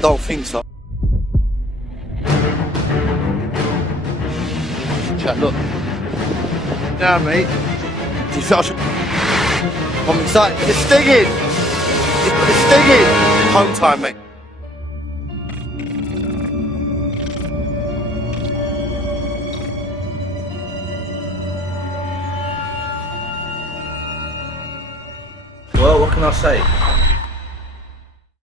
don't think so. Chat, look. Now, mate. Do you think I should... I'm excited. It's stinging! It's stinging! Home time, mate. Well, what can I say?